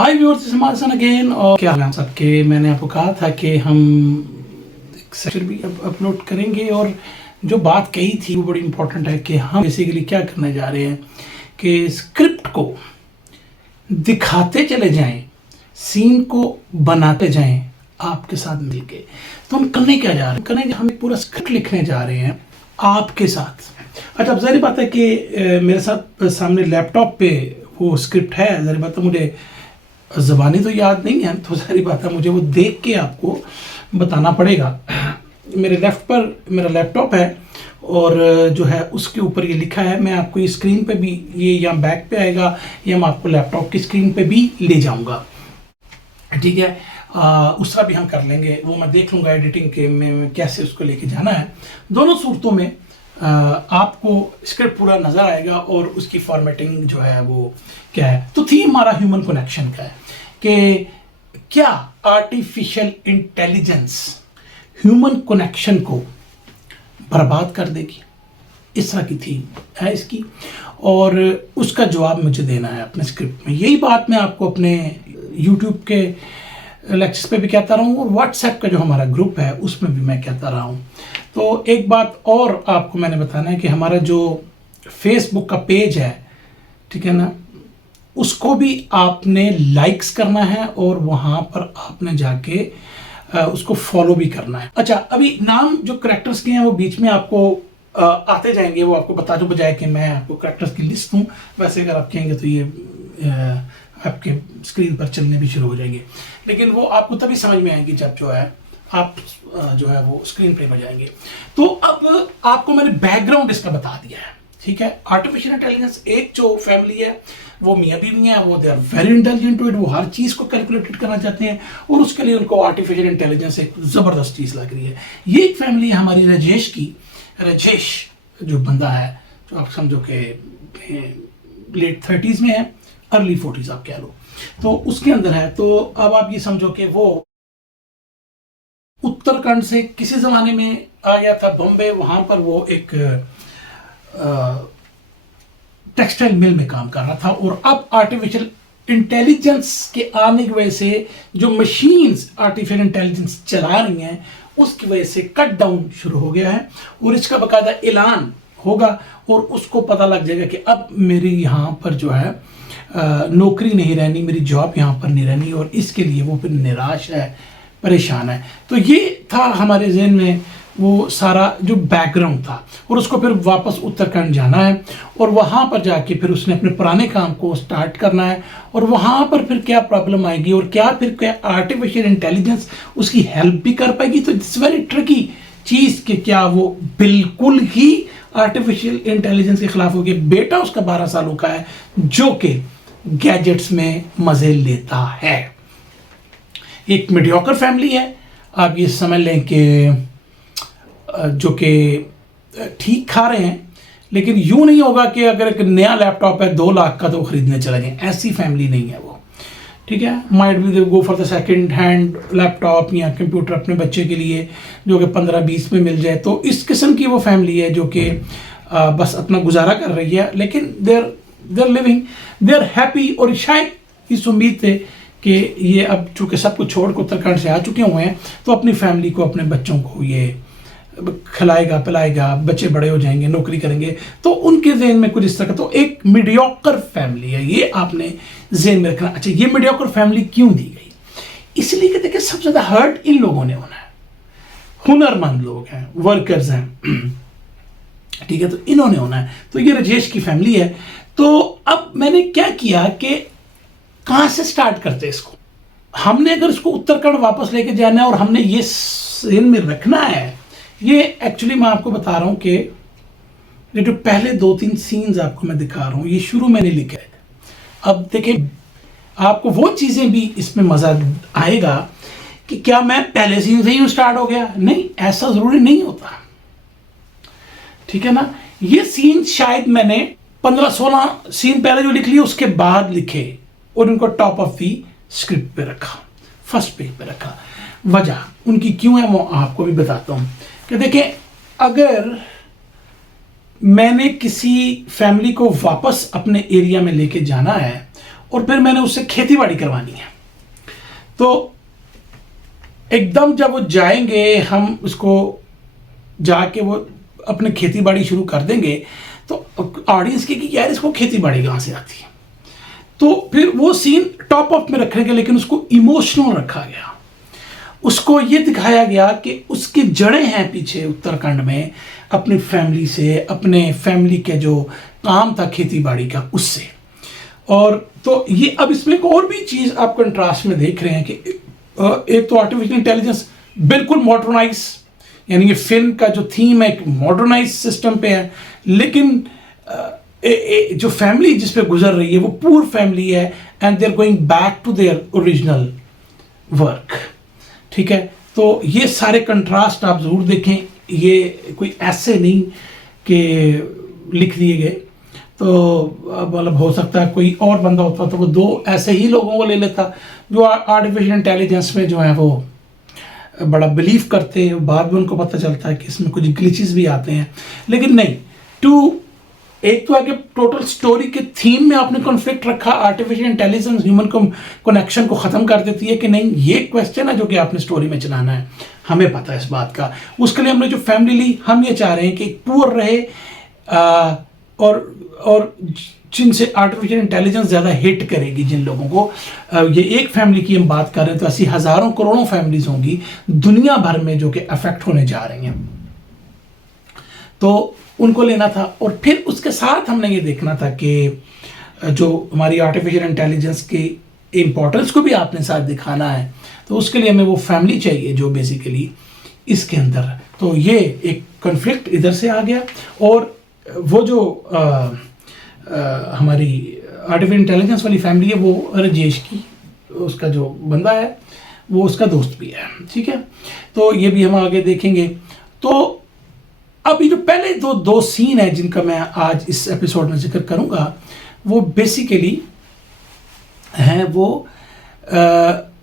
हाय viewers, इस हमारे again. और क्या हाल है सबके। मैंने आपको कहा था कि हम एक सेशन भी अपलोड करेंगे और जो बात कही थी वो बड़ी इंपॉर्टेंट है कि हम बेसिकली क्या करने जा रहे हैं कि स्क्रिप्ट को दिखाते चले जाएं, सीन को बनाते जाएं आपके साथ मिलके। तो हम करने क्या जा रहे हैं, हम एक पूरा स्क्रिप्ट लिखने जा रहे हैं आपके साथ। अच्छा, अब ज़ाहिर बात है कि मेरे साथ सामने लैपटॉप पे वो स्क्रिप्ट है। ज़ाहिर बात है मुझे ज़बानी तो याद नहीं है, तो सारी बात है मुझे वो देख के आपको बताना पड़ेगा। मेरे लेफ़्ट पर मेरा लैपटॉप है और जो है उसके ऊपर ये लिखा है। मैं आपको ये स्क्रीन पे भी, ये या बैक पे आएगा या मैं आपको लैपटॉप की स्क्रीन पे भी ले जाऊंगा, ठीक है। उसका भी हम कर लेंगे, वो मैं देख लूँगा एडिटिंग के में कैसे उसको लेके जाना है। दोनों सूरतों में आपको स्क्रिप्ट पूरा नज़र आएगा और उसकी फॉर्मेटिंग जो है वो क्या है। तो थीम हमारा ह्यूमन कनेक्शन का है कि क्या आर्टिफिशियल इंटेलिजेंस ह्यूमन कनेक्शन को बर्बाद कर देगी, इस तरह की थीम है इसकी। और उसका जवाब मुझे देना है अपने स्क्रिप्ट में। यही बात मैं आपको अपने यूट्यूब के लेक्चर्स पे भी कहता रहा हूँ और व्हाट्सएप का जो हमारा ग्रुप है उसमें भी मैं कहता रहा हूँ। तो एक बात और आपको मैंने बताना है कि हमारा जो फेसबुक का पेज है, ठीक है ना, उसको भी आपने लाइक्स करना है और वहाँ पर आपने जाके उसको फॉलो भी करना है। अच्छा, अभी नाम जो करेक्टर्स के हैं वो बीच में आपको आते जाएंगे, वो आपको बता दो, बजाय कि मैं आपको करेक्टर्स की लिस्ट दूँ। वैसे अगर आप कहेंगे तो ये आपके स्क्रीन पर चलने भी शुरू हो जाएंगे, लेकिन वो आपको तभी समझ में आएंगी जब जो है आप जो है वो स्क्रीन पे बजाएंगे। तो अब आपको मैंने बैकग्राउंड इसका बता दिया है, ठीक है। आर्टिफिशियल इंटेलिजेंस एक जो फैमिली है वो मियाँ बीवी है, वो they are very intelligent to it. वो हर चीज़ को कैलकुलेटेड करना चाहते हैं और उसके लिए उनको आर्टिफिशियल इंटेलिजेंस एक ज़बरदस्त चीज़ लग रही है। ये एक फैमिली है हमारी राजेश की। राजेश जो बंदा है, जो आप समझो कि लेट 30s में है, अर्ली 40s आप कह लो, तो उसके अंदर है। तो अब आप ये समझो कि वो उत्तराखंड से किसी ज़माने में आ गया था बॉम्बे। वहाँ पर वो एक टेक्सटाइल मिल में काम कर रहा था और अब आर्टिफिशियल इंटेलिजेंस के आने की वजह से जो मशीन्स आर्टिफिशियल इंटेलिजेंस चला रही हैं उसकी वजह से कट डाउन शुरू हो गया है और इसका बाकायदा ऐलान होगा और उसको पता लग जाएगा कि अब मेरी यहाँ पर जो है नौकरी नहीं रहनी, मेरी जॉब यहाँ पर नहीं रहनी, और इसके लिए वो फिर निराश है, परेशान है। तो ये था हमारे जहन में वो सारा जो बैकग्राउंड था। और उसको फिर वापस उत्तराखंड जाना है और वहाँ पर जाके फिर उसने अपने पुराने काम को स्टार्ट करना है और वहाँ पर फिर क्या प्रॉब्लम आएगी और क्या आर्टिफिशियल इंटेलिजेंस उसकी हेल्प भी कर पाएगी। तो इट्स वेरी ट्रिकी चीज़ कि क्या वो बिल्कुल ही आर्टिफिशियल इंटेलिजेंस के खिलाफ होगी। बेटा उसका 12 सालों का है जो कि गैजेट्स में मज़े लेता है। एक मीडियोकर फैमिली है, आप ये समझ लें कि जो कि ठीक खा रहे हैं, लेकिन यूं नहीं होगा कि अगर एक नया लैपटॉप है 2 लाख का तो खरीदने चले जाएं। ऐसी फैमिली नहीं है वो, ठीक है। Might be go for the second hand laptop या कंप्यूटर अपने बच्चे के लिए जो कि 15-20 में मिल जाए। तो इस किस्म की वो फैमिली है जो कि बस अपना गुजारा कर रही है, लेकिन देर लिविंग, देर हैप्पी। और शायद इस उम्मीद थे कि ये अब चूँकि सब कुछ छोड़ कर उत्तराखंड से आ चुके हुए हैं तो अपनी फैमिली को, अपने बच्चों को ये खिलाएगा पिलाएगा, बच्चे बड़े हो जाएंगे, नौकरी करेंगे, तो उनके जहन में कुछ इस तरह का। तो एक मीडियोकर फैमिली है, ये आपने जहन में रखना। अच्छा, ये मीडियोकर फैमिली क्यों दी गई? इसलिए कि देखिए सबसे ज़्यादा हर्ट इन लोगों ने होना है। हुनरमंद लोग हैं, वर्कर्स हैं, ठीक है, तो इन्होंने होना है। तो ये राजेश की फैमिली है। तो अब मैंने क्या किया कि कहाँ से स्टार्ट करते इसको। हमने अगर इसको उत्तराखंड वापस लेके जाना है और हमने ये जहन में रखना है, ये एक्चुअली मैं आपको बता रहा हूँ कि ये जो पहले 2-3 सीन्स आपको मैं दिखा रहा हूँ ये शुरू मैंने लिखे हैं। अब देखें, आपको वो चीज़ें भी इसमें मज़ा आएगा कि क्या मैं पहले सीन से ही स्टार्ट हो गया। नहीं, ऐसा ज़रूरी नहीं होता, ठीक है ना। ये सीन शायद मैंने 15-16 सीन पहले जो लिख लिए उसके बाद लिखे और उनको टॉप ऑफ दी स्क्रिप्ट पे रखा, फर्स्ट पेज पे रखा। वजह उनकी क्यों है वो आपको भी बताता हूँ कि देखें, अगर मैंने किसी फैमिली को वापस अपने एरिया में लेके जाना है और फिर मैंने उससे खेती बाड़ी करवानी है। तो एकदम जब वो जाएंगे, हम उसको जाके वो अपने खेती बाड़ी शुरू कर देंगे, तो ऑडियंस की कि यार इसको खेती बाड़ी कहाँ से आती है। तो फिर वो सीन टॉप ऑफ में रखेंगे, लेकिन उसको इमोशनल रखा गया। उसको ये दिखाया गया कि उसकी जड़ें हैं पीछे उत्तराखंड में, अपनी फैमिली से, अपने फैमिली के जो काम था खेती बाड़ी का उससे। और तो ये अब इसमें एक और भी चीज़ आप कंट्रास्ट में देख रहे हैं कि एक तो आर्टिफिशियल इंटेलिजेंस बिल्कुल मॉडर्नाइज, यानी ये फिल्म का जो थीम है एक मॉडर्नाइज सिस्टम पे है, लेकिन जो फैमिली जिस पे गुजर रही है वो पूर फैमिली है, and they are going back to their original work. ठीक है, तो ये सारे कंट्रास्ट आप ज़रूर देखें। ये कोई ऐसे नहीं कि लिख दिए गए, तो मतलब हो सकता है कोई और बंदा होता तो वो दो ऐसे ही लोगों को ले लेता जो आर्टिफिशियल इंटेलिजेंस में जो है वो बड़ा बिलीव करते हैं। बाद में उनको पता चलता है कि इसमें कुछ ग्लिचेस भी आते हैं, लेकिन नहीं। एक तो आगे टोटल स्टोरी के थीम में आपने कॉन्फ्लिक्ट रखा, आर्टिफिशियल इंटेलिजेंस ह्यूमन कनेक्शन को ख़त्म कर देती है कि नहीं, ये क्वेश्चन है जो कि आपने स्टोरी में चलाना है, हमें पता है इस बात का। उसके लिए हमने जो फैमिली ली, हम ये चाह रहे हैं कि पुअर रहे, और जिनसे आर्टिफिशियल इंटेलिजेंस ज़्यादा हिट करेगी, जिन लोगों को, ये एक फैमिली की हम बात कर रहे हैं तो ऐसी हज़ारों करोड़ों फैमिलीज होंगी दुनिया भर में जो कि अफेक्ट होने जा रही हैं, तो उनको लेना था। और फिर उसके साथ हमने ये देखना था कि जो हमारी आर्टिफिशियल इंटेलिजेंस की इम्पोर्टेंस को भी आपने साथ दिखाना है, तो उसके लिए हमें वो फैमिली चाहिए जो बेसिकली इसके अंदर। तो ये एक कॉन्फ्लिक्ट इधर से आ गया, और वो जो हमारी आर्टिफिशियल इंटेलिजेंस वाली फैमिली है वो राजेश की, उसका जो बंदा है वो उसका दोस्त भी है। ठीक है, तो ये भी हम आगे देखेंगे। तो अब ये जो पहले दो सीन है जिनका मैं आज इस एपिसोड में जिक्र करूंगा, वो बेसिकली हैं वो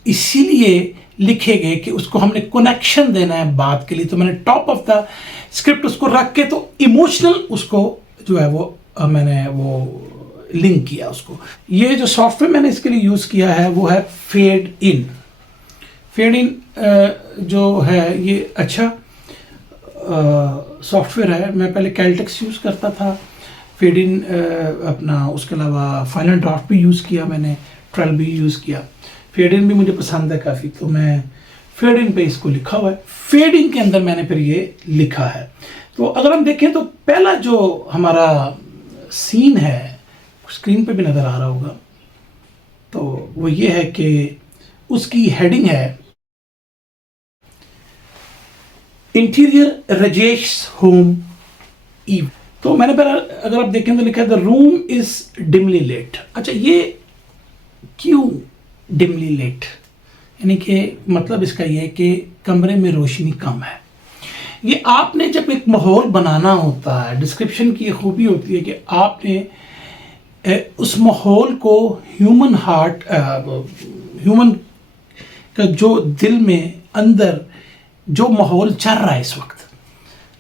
इसीलिए लिखे गए कि उसको हमने कनेक्शन देना है बात के लिए। तो मैंने टॉप ऑफ द स्क्रिप्ट उसको रख के तो इमोशनल उसको जो है वो मैंने वो लिंक किया उसको। ये जो सॉफ्टवेयर मैंने इसके लिए यूज़ किया है वो है फेड इन। फेड इन जो है ये अच्छा सॉफ्टवेयर है। मैं पहले कैलटेक्स यूज़ करता था, फेड इन अपना, उसके अलावा फाइनल ड्राफ्ट भी यूज़ किया मैंने, ट्रेल भी यूज़ किया। फेड इन भी मुझे पसंद है काफ़ी, तो मैं फेड इन पे इसको लिखा हुआ है। फेड इन के अंदर मैंने फिर ये लिखा है। तो अगर हम देखें तो पहला जो हमारा सीन है, स्क्रीन पे भी नज़र आ रहा होगा, तो वो ये है कि उसकी हेडिंग है इंटीरियर राजेश होम ईव। तो मैंने पहले अगर आप देखें तो लिखा है the room is dimly lit. अच्छा, ये क्यों डिमली लेट, यानी कि मतलब इसका ये है कि कमरे में रोशनी कम है। ये आपने जब एक माहौल बनाना होता है, डिस्क्रिप्शन की खूबी होती है कि आपने उस माहौल को ह्यूमन हार्ट, ह्यूमन का जो दिल में अंदर जो माहौल चल रहा है इस वक्त,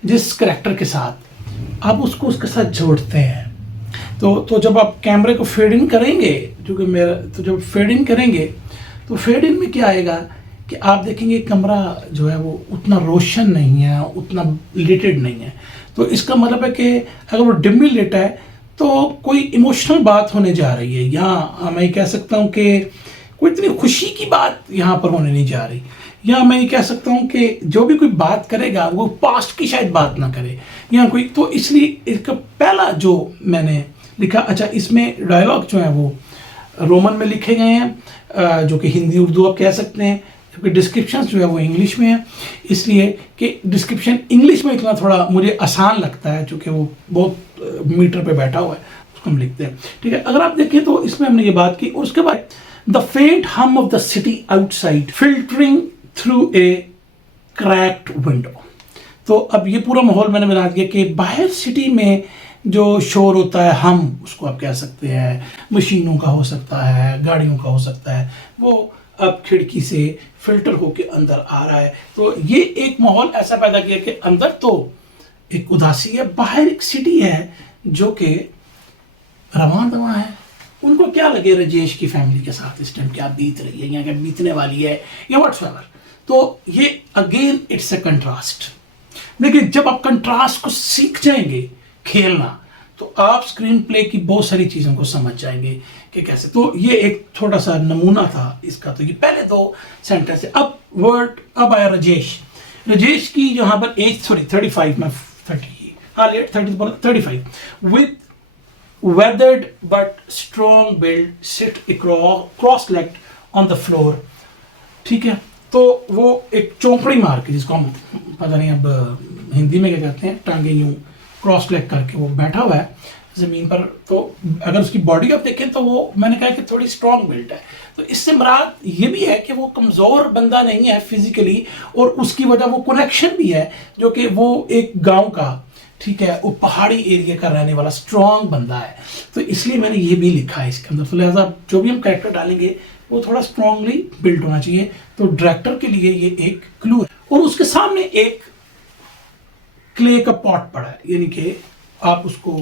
जिस करैक्टर के साथ आप उसको उसके साथ जोड़ते हैं। तो जब आप कैमरे को फेड इन करेंगे, जो कि मेरा, तो जब फेड इन करेंगे तो फेड इन में क्या आएगा कि आप देखेंगे कमरा जो है वो उतना रोशन नहीं है, उतना लिटेड नहीं है। तो इसका मतलब है कि अगर वो डिमली लिट है तो कोई इमोशनल बात होने जा रही है, या मैं कह सकता हूँ कि कोई इतनी खुशी की बात यहाँ पर होने नहीं जा रही, या मैं ये कह सकता हूँ कि जो भी कोई बात करेगा वो पास्ट की शायद बात ना करे या कोई। तो इसलिए इसका पहला जो मैंने लिखा, अच्छा इसमें डायलॉग जो है वो रोमन में लिखे गए हैं, जो कि हिंदी उर्दू आप कह सकते हैं, क्योंकि डिस्क्रिप्शन जो है वो इंग्लिश में है, इसलिए कि डिस्क्रिप्शन इंग्लिश में लिखना थोड़ा मुझे आसान लगता है, चूँकि वो बहुत मीटर पे बैठा हुआ है, उसको हम लिखते हैं। ठीक है, अगर आप देखें तो इसमें हमने ये बात की, और उसके बाद द फेंट हम of the city outside filtering through a cracked window. तो अब ये पूरा माहौल मैंने बना दिया कि बाहर सिटी में जो शोर होता है, हम उसको आप कह सकते हैं मशीनों का हो सकता है, गाड़ियों का हो सकता है, वो अब खिड़की से फिल्टर होके अंदर आ रहा है। तो ये एक माहौल ऐसा पैदा किया कि अंदर तो एक उदासी है, बाहर एक सिटी है जो कि रवां दवा है, उनको क्या लगे राजेश की फैमिली के साथ इस टाइम क्या बीत रही है या क्या बीतने वाली है या व्हाट्सएवर। तो ये अगेन इट्स अ कंट्रास्ट। लेकिन जब आप कंट्रास्ट को सीख जाएंगे खेलना तो आप स्क्रीन प्ले की बहुत सारी चीज़ों को समझ जाएंगे कि कैसे। तो ये एक थोड़ा सा नमूना था इसका। तो ये पहले दो सेंटेंस है। अब आया राजेश। राजेश की यहाँ पर एज सॉरी 35 में 30 हाँ late 35 with weathered but strong build sit cross legged on the floor। ठीक है, तो वो एक चौंकड़ी मार के, जिसको हम पता नहीं अब हिंदी में क्या कहते हैं, टांगे यूं क्रॉस लेग करके वो बैठा हुआ है ज़मीन पर। तो अगर उसकी बॉडी आप देखें तो वो मैंने कहा कि थोड़ी स्ट्रॉन्ग बिल्ड है। तो इससे मुराद ये भी है कि वो कमज़ोर बंदा नहीं है फिजिकली, और उसकी वजह वो कनेक्शन भी है जो कि वो एक गांव का, ठीक है, वो पहाड़ी एरिया का रहने वाला स्ट्रॉन्ग बंदा है। तो इसलिए मैंने ये भी लिखा है इसके अंदर। तो लिहाजा जो भी हम कैरेक्टर डालेंगे वो थोड़ा स्ट्रांगली बिल्ड होना चाहिए। तो डायरेक्टर के लिए ये एक क्लू है। और उसके सामने एक क्ले का पॉट पड़ा है, यानी कि आप उसको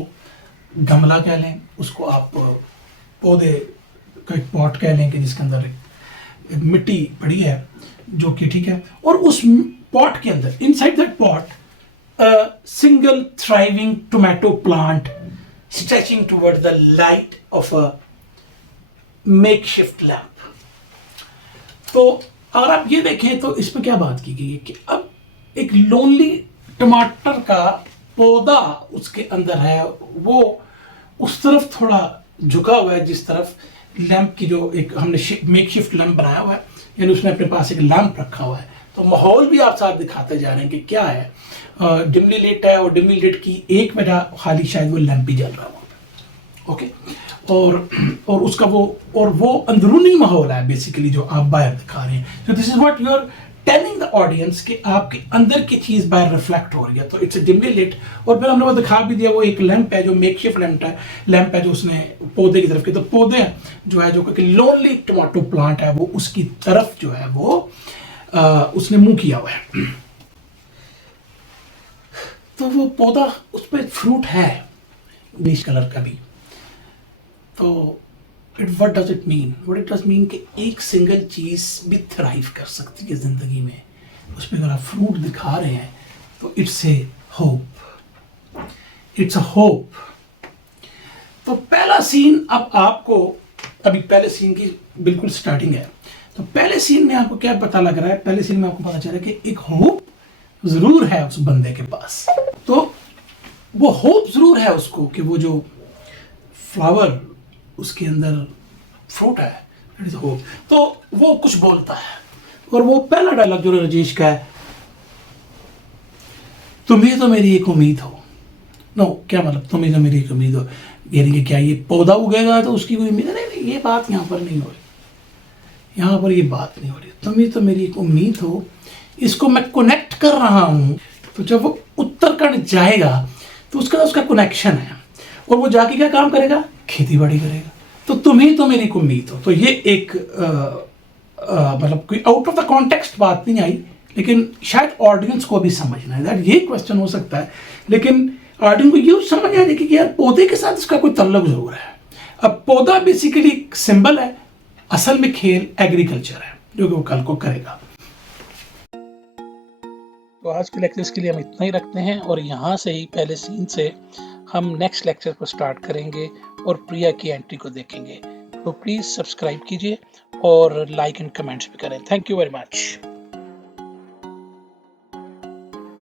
गमला कह लें, उसको आप पौधे का एक पॉट कह लें कि जिसके अंदर एक मिट्टी पड़ी है जो कि ठीक है। और उस पॉट के अंदर inside that pot a single thriving tomato plant stretching toward the light of a makeshift lamp। तो अगर आप ये देखें तो इसमें क्या बात की गई है कि अब एक लोनली टमाटर का पौधा उसके अंदर है, वो उस तरफ थोड़ा झुका हुआ है जिस तरफ लैंप की जो एक हमने मेकशिफ्ट लैंप बनाया हुआ है, यानी उसने अपने पास एक लैंप रखा हुआ है। तो माहौल भी आप साथ दिखाते जा रहे हैं कि क्या है, डिमली लिट है, और डिमली लिट की एक वजह खाली शायद वो लैंप ही जल रहा हो। ओके, और उसका वो अंदरूनी माहौल है बेसिकली जो आप बाहर दिखा रहे हैं। तो this is what you are telling the audience कि आपके अंदर की चीज़ बाहर रिफ्लेक्ट हो रही है। तो इट्स डिमली लिट, और फिर हमने वो दिखा भी दिया, वो एक लैंप है जो मेकशिफ्ट लैंप है जो उसने पौधे की तरफ की, तो पौधे जो है जो कि लोनली टमाटो प्लांट है वो उसकी तरफ जो है वो उसने मुंह किया हुआ है। तो वो पौधा, उस पर फ्रूट है ग्रीनिश कलर का भी। तो what does it mean? What it does mean कि एक सिंगल चीज़ भी थ्राइव कर सकती है ज़िंदगी में। उस पर अगर आप फ्रूट दिखा रहे हैं तो it's a hope, it's a hope. तो पहला सीन, अब आपको अभी पहले सीन की बिल्कुल स्टार्टिंग है। तो पहले सीन में आपको क्या पता लग रहा है? पहले सीन में आपको पता चल रहा है कि एक होप जरूर है उस बंदे के पास। तो वो होप जरूर है उसको कि वो जो फ्लावर उसके अंदर फ्रूट है, दैट इज होप। तो वो कुछ बोलता है, और वो पहला डायलॉग जो राजेश का है, तुम्हें तो मेरी एक उम्मीद हो। नो, क्या मतलब तुम्हें तो मेरी एक उम्मीद हो, यानी कि क्या ये पौधा उगेगा तो उसकी कोई उम्मीद? नहीं, ये बात यहाँ पर नहीं हो रही, यहाँ पर ये बात नहीं हो रही। तुम्हें तो मेरी एक उम्मीद हो, इसको मैं कनेक्ट कर रहा हूँ। तो जब वो उत्तराखंड जाएगा तो उसका कनेक्शन है, और वो जाके क्या काम करेगा? खेती बाड़ी करेगा। तो तुम्हें तो मेरी एक उम्मीद हो। तो ये एक मतलब कोई आउट ऑफ द कॉन्टेक्स्ट बात नहीं आई, लेकिन शायद ऑडियंस को भी समझना है दैट ये क्वेश्चन हो सकता है, लेकिन ऑडियंस को ये समझ आया कि यार पौधे के साथ इसका कोई तल्लुक जरूर है। अब पौधा बेसिकली एक सिंबल है, असल में खेल एग्रीकल्चर है जो कि वो कल को करेगा। तो आज के लेक्चर्स के लिए हम इतना ही रखते हैं, और यहाँ से ही पहले सीन से हम नेक्स्ट लेक्चर को स्टार्ट करेंगे और प्रिया की एंट्री को देखेंगे। तो प्लीज़ सब्सक्राइब कीजिए और लाइक एंड कमेंट्स भी करें। Thank you very much.